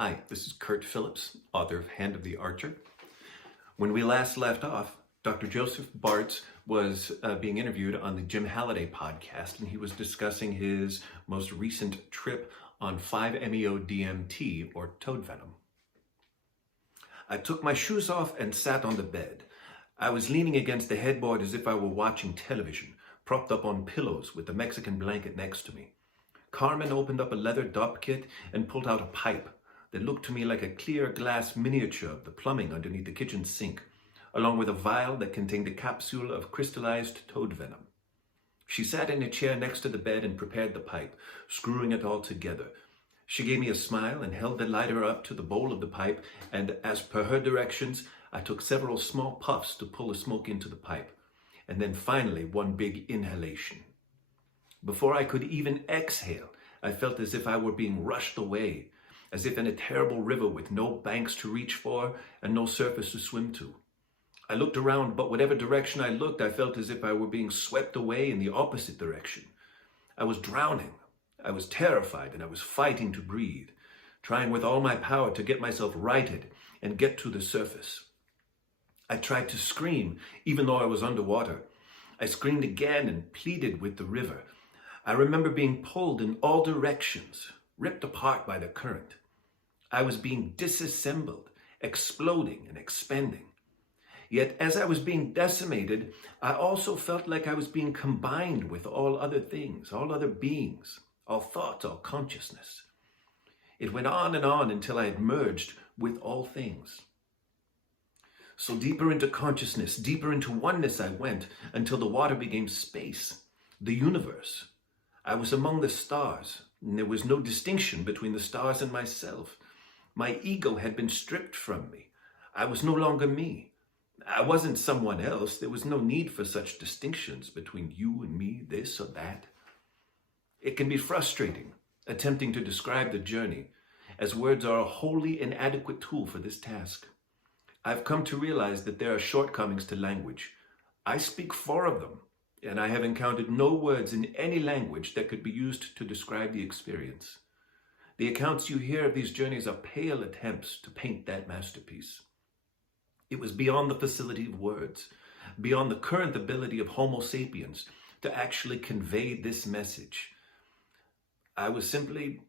Hi, this is Kurt Phillips, author of Hand of the Archer. When we last left off, Dr. Joseph Bartz was being interviewed on the Jim Halliday podcast, and he was discussing his most recent trip on 5-MeO-DMT, or toad venom. I took my shoes off and sat on the bed. I was leaning against the headboard as if I were watching television, propped up on pillows with the Mexican blanket next to me. Carmen opened up a leather dop kit and pulled out a pipe that looked to me like a clear glass miniature of the plumbing underneath the kitchen sink, along with a vial that contained a capsule of crystallized toad venom. She sat in a chair next to the bed and prepared the pipe, screwing it all together. She gave me a smile and held the lighter up to the bowl of the pipe, and as per her directions, I took several small puffs to pull the smoke into the pipe, and then finally one big inhalation. Before I could even exhale, I felt as if I were being rushed away, as if in a terrible river with no banks to reach for and no surface to swim to. I looked around, but whatever direction I looked, I felt as if I were being swept away in the opposite direction. I was drowning. I was terrified, and I was fighting to breathe, trying with all my power to get myself righted and get to the surface. I tried to scream, even though I was underwater. I screamed again and pleaded with the river. I remember being pulled in all directions, ripped apart by the current. I was being disassembled, exploding and expanding. Yet as I was being decimated, I also felt like I was being combined with all other things, all other beings, all thoughts, all consciousness. It went on until I had merged with all things. So deeper into consciousness, deeper into oneness I went, until the water became space, the universe. I was among the stars, and there was no distinction between the stars and myself. My ego had been stripped from me. I was no longer me. I wasn't someone else. There was no need for such distinctions between you and me, this or that. It can be frustrating, attempting to describe the journey, as words are a wholly inadequate tool for this task. I've come to realize that there are shortcomings to language. I speak 4 of them, and I have encountered no words in any language that could be used to describe the experience. The accounts you hear of these journeys are pale attempts to paint that masterpiece. It was beyond the facility of words, beyond the current ability of Homo sapiens to actually convey this message. I simply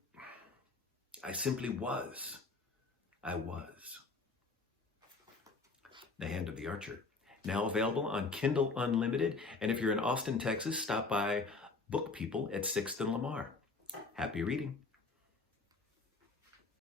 was. I was. The Hand of the Archer. Now available on Kindle Unlimited, and if you're in Austin, Texas, stop by Book People at 6th and Lamar. Happy reading.